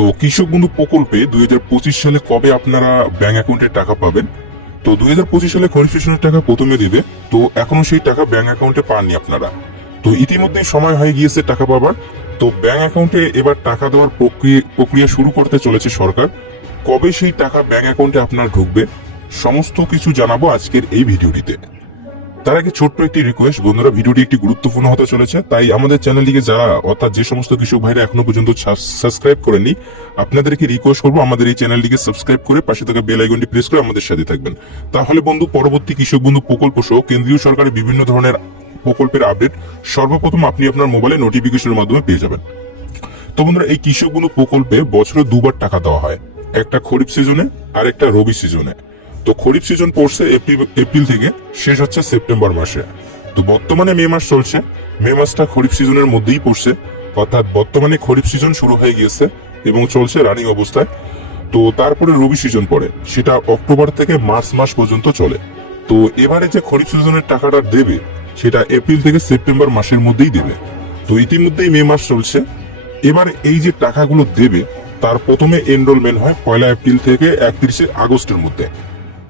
তো কৃষক বন্ধু প্রকল্পে 2025 সালে কবে আপনারা ব্যাংক অ্যাকাউন্টে টাকা পাবেন? তো 2025 সালে খরিফ সেশনের টাকা প্রথমে দিবে। তো এখনো সেই টাকা ব্যাংক অ্যাকাউন্টে পাননি আপনারা। তো ইতিমধ্যে সময় হয়ে গিয়েছে টাকা পাবার। তো ব্যাংক অ্যাকাউন্টে এবার টাকা দেওয়ার প্রক্রিয়া শুরু করতে চলেছে সরকার। কবে সেই টাকা ব্যাংক অ্যাকাউন্টে আপনার ঢুকবে সমস্ত কিছু জানাবো আজকের এই ভিডিওটিতে। তার আগে ছোট্ট একটি রিকোয়েস্ট, বন্ধুরা ভিডিওটি একটি গুরুত্বপূর্ণ হতে চলেছে, তাই আমাদের চ্যানেলটিকে যারা অর্থাৎ যে সমস্ত কৃষক ভাইরা এখনো পর্যন্ত সাবস্ক্রাইব করেনি আপনাদেরকে রিকোয়েস্ট করবো আমাদের এই চ্যানেলটিকে সাবস্ক্রাইব করে পাশে থাকা বেল আইকনটি প্রেস করে আমাদের সাথে থাকবেন। তাহলে বন্ধু পরবর্তী কৃষক বন্ধু প্রকল্প সহ কেন্দ্রীয় সরকারের বিভিন্ন ধরনের প্রকল্পের আপডেট সর্বপ্রথম আপনি আপনার মোবাইলে নোটিফিকেশনের মাধ্যমে পেয়ে যাবেন। তো বন্ধুরা এই কৃষক বন্ধু প্রকল্পে বছরে দুবার টাকা দেওয়া হয়, একটা খরিফ সিজনে আর একটা রবি সিজনে। তো খরিফ সিজন পড়ছে এপ্রিল থেকে, শেষ হচ্ছে সেপ্টেম্বর মাসে। তো বর্তমানে মে মাস চলছে, মে মাসটা খরিফ সিজনের মধ্যেই পড়ছে, অর্থাৎ বর্তমানে খরিফ সিজন শুরু হয়ে গিয়েছে এবং চলছে রানিং অবস্থায়। তো তারপরে রবি সিজন পড়ে, সেটা অক্টোবর থেকে মার্চ মাস পর্যন্ত চলে। তো এবারে যে খরিফ সিজনের টাকাটা দেবে সেটা এপ্রিল থেকে সেপ্টেম্বর মাসের মধ্যেই দেবে। তো ইতিমধ্যেই মে মাস চলছে, এবার এই যে টাকাগুলো দেবে তার প্রথমে এনরোলমেন্ট হয় 1 এপ্রিল থেকে 31 আগস্টের মধ্যে।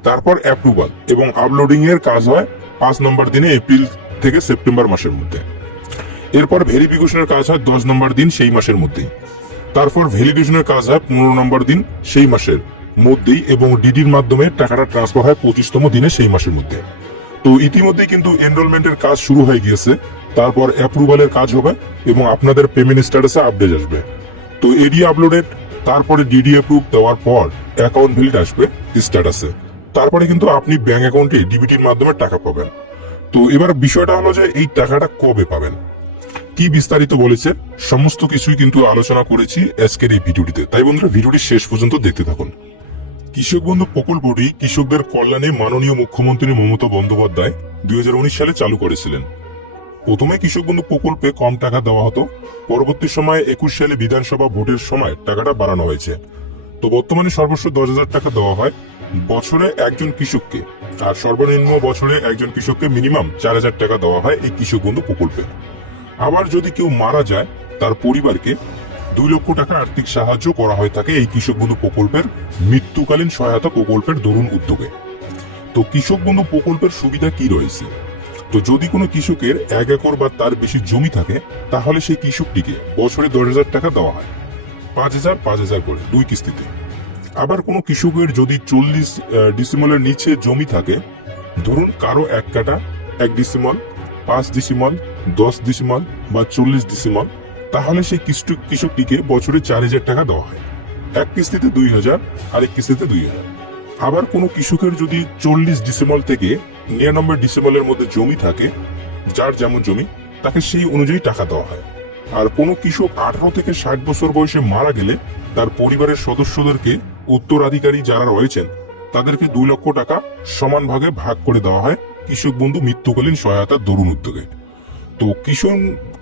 তারপর অ্যাপ্রুভাল এবং আপলোডিং এর কাজ হয় 5 নম্বর দিনে এপ্রিল থেকে সেপ্টেম্বর মাসের মধ্যে। এরপর ভেরিফিকেশনের কাজ হয় 10 নম্বর দিন সেই মাসের মধ্যেই। তারপর ভ্যালিডেশনের কাজ হয় 15 নম্বর দিন সেই মাসের মধ্যেই এবং ডিডির মাধ্যমে টাকাটা ট্রান্সফার হয় 25তম দিনে সেই মাসের মধ্যে। তো ইতিমধ্যে কিন্তু এনরোলমেন্টের কাজ শুরু হয়ে গিয়েছে, তারপর অ্যাপ্রুভালের কাজ হবে এবং আপনাদের পেমেন্ট স্ট্যাটাসে আপডেট আসবে। তো এডি আপলোডেড, তারপরে ডিডি অ্যাপ্রুভ দেওয়ার পর অ্যাকাউন্ট ভ্যালিড আসবে স্ট্যাটাসে, তারপরে কিন্তু আপনি ব্যাংক অ্যাকাউন্টে ডিবিটির মাধ্যমে টাকা পাবেন। তো এবার বিষয়টা হলো যে এই টাকাটা কবে পাবেন, কি বিস্তারিত বলেছে সমস্ত কিছুই কিন্তু আলোচনা করেছি আজকের এই ভিডিওটিতে, তাই বন্ধুরা ভিডিওটি শেষ পর্যন্ত দেখতে থাকুন। কৃষক বন্ধু প্রকল্পটি কৃষকদের কল্যাণে মাননীয় মুখ্যমন্ত্রী মমতা বন্দ্যোপাধ্যায় 2019 সালে চালু করেছিলেন। প্রথমে কৃষক বন্ধু প্রকল্পে কম টাকা দেওয়া হতো, পরবর্তী সময়ে 21 সালে বিধানসভা ভোটের সময় টাকাটা বাড়ানো হয়েছে। তো বর্তমানে সর্বোচ্চ 10,000 টাকা দেওয়া হয় বছরে একজন কৃষককে, আর সর্বনিম্ন বছরে একজন কৃষককে মিনিমাম 4,000 টাকা দেওয়া হয় এই কৃষক বন্ধু প্রকল্পে। আবার যদি কেউ মারা যায় তার পরিবারকে 2 লক্ষ টাকা আর্থিক সাহায্য করা হয়ে থাকে এই কৃষক বন্ধু প্রকল্পের মৃত্যুকালীন সহায়তা প্রকল্পের দরুন উদ্যোগে। তো কৃষক বন্ধু প্রকল্পের সুবিধা কি রয়েছে? তো যদি কোনো কৃষকের 1 একর বা তার বেশি জমি থাকে তাহলে সেই কৃষকটিকে বছরে 10,000 টাকা দেওয়া হয়, 5,000 করে 2 কিস্তিতে। আবার কোনো কৃষকের যদি 40 ডিসিমলের নিচে জমি থাকে, ধরুন কারো 1 কাঠা, 1 ডিসিমল, 5 ডিসিমল, 10 ডিসিমল বা 40 ডিসিমল, তাহলে সেই কৃষকটিকে বছরে 4,000 টাকা দেওয়া হয়, এক কিস্তিতে 2,000, আরেক কিস্তিতে 2,000। আবার কোনো কৃষকের যদি 40 ডিসিমল থেকে 99 ডিসিমলের মধ্যে জমি থাকে, যার যেমন জমি তাকে সেই অনুযায়ী টাকা দেওয়া হয়। আর কোনো কৃষক 18 থেকে 60 বছর বয়সে মারা গেলে তার পরিবারের সদস্যদেরকে, উত্তরাধিকারী যারা রয়েছেন তাদেরকে 2 লক্ষ টাকা সমান ভাগে ভাগ করে দেওয়া হয় কৃষক বন্ধু মৃত্যুকালীন সহায়তার দরুন উদ্যোগে। তো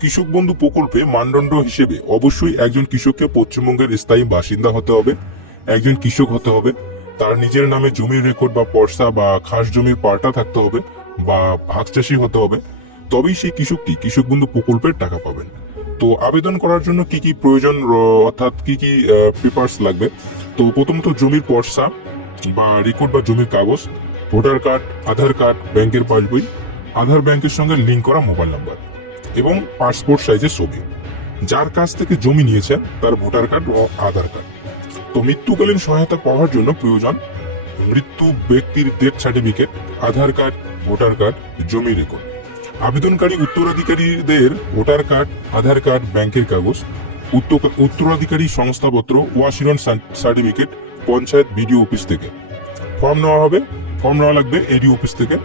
কৃষক বন্ধু প্রকল্পে মানদণ্ড হিসেবে অবশ্যই একজন কৃষককে পশ্চিমবঙ্গের স্থায়ী বাসিন্দা হতে হবে, একজন কৃষক হতে হবে, তার নিজের নামে জমির রেকর্ড বা পর্সা বা খাস জমির পার্টা থাকতে হবে বা ভাগ চাষী হতে হবে, তবেই সেই কৃষকটি কৃষক বন্ধু প্রকল্পের টাকা পাবেন। তো আবেদন করার জন্য কি কি প্রয়োজন, অর্থাৎ কি কি পেপারস লাগবে? তো প্রথমত জমির পর্সা বা রেকর্ড বা জমির কাগজ, ভোটার কার্ড, আধার কার্ড, ব্যাংকের পাসবই, আধার ব্যাংকের সঙ্গে লিংক করা মোবাইল নাম্বার এবং পাসপোর্ট সাইজের ছবি। যার কাছ থেকে জমি নিয়েছেন তার ভোটার কার্ড ও আধার কার্ড। তো মৃত্যুকালীন সহায়তা পাওয়ার জন্য প্রয়োজন মৃত্যু ব্যক্তির ডেথ সার্টিফিকেট, আধার কার্ড, ভোটার কার্ড, জমি রেকর্ড। আবেদনকারী উত্তরাধিকারীদের ভোটার কার্ড, আধার কার্ড, ব্যাংকের কাগজ, উত্তরাধিকারী সংস্থাপত্র, ওয়াশিরন সার্টিফিকেট পঞ্চায়েত বিডিও অফিস থেকে। ফর্ম নেওয়া লাগবে এডি অফিস থেকে।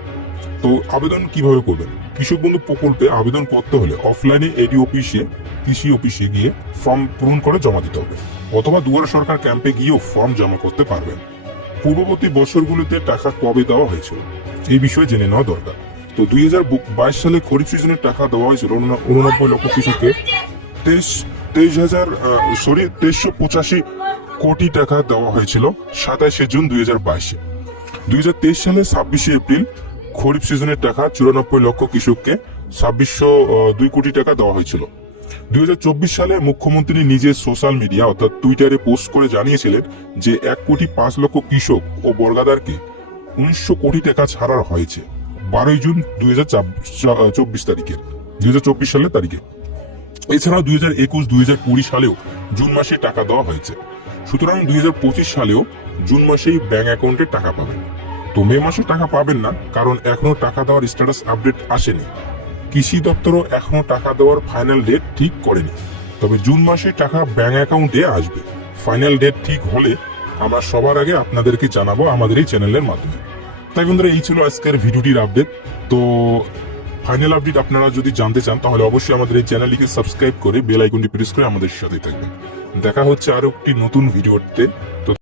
তো আবেদন কিভাবে করবেন? কৃষক বন্ধু প্রকল্পে আবেদন করতে হলে অফলাইনে এডি অফিসে, কৃষি অফিসে গিয়ে ফর্ম পূরণ করে জমা দিতে হবে, অথবা দুয়ারে সরকার ক্যাম্পে গিয়েও ফর্ম জমা করতে পারবেন। পূর্ববর্তী বছরগুলোতে টাকা কবে দেওয়া হয়েছিল এই বিষয়ে জেনে নেওয়া দরকার। তো 2022 সালে খরিফ সিজনের টাকা দেওয়া হয়েছিল 89 লক্ষ কৃষককে 2385 কোটি টাকা দেওয়া হয়েছিল 27 জুন 2022। 2023 সালে 26 এপ্রিল খরিফ সিজনের টাকা 94 লক্ষ কৃষককে 2602 কোটি টাকা দেওয়া হয়েছিল। 2024 সালে মুখ্যমন্ত্রী নিজে সোশ্যাল মিডিয়া অর্থাৎ টুইটারে পোস্ট করে জানিয়েছিলেন যে 1,05,00,000 কৃষক ও বর্গাদারকে 1900 কোটি টাকা ছাড়ার হয়েছে 12 জুন 2024 সালের তারিখে। এছাড়াও 2021, 2020 সালেও জুন মাসে টাকা দেওয়া হয়েছে। সুতরাং 2025 সালেও জুন মাসেই ব্যাংক অ্যাকাউন্টে টাকা পাবেন। তো মে মাসে টাকা পাবেন না, কারণ এখনো টাকা দেওয়ার স্ট্যাটাস আপডেট আসেনি। কৃষি দপ্তরও এখনো টাকা দেওয়ার ফাইনাল ডেট ঠিক করেনি। তবে জুন মাসে টাকা ব্যাংক অ্যাকাউন্টে আসবে। ফাইনাল ডেট ঠিক হলে আমরা সবার আগে আপনাদেরকে জানাবো আমাদের এই চ্যানেলের মাধ্যমে। তাই বন্ধুরা, এই ছিল আজকের ভিডিওটির আপডেট। তো ফাইনাল আপডেট আপনারা যদি জানতে চান তাহলে অবশ্যই আমাদের এই চ্যানেলটিকে সাবস্ক্রাইব করে বেল আইকনটি প্রেস করে আমাদের সাথে থাকবেন। দেখা হচ্ছে আরো একটি নতুন ভিডিওতে। তো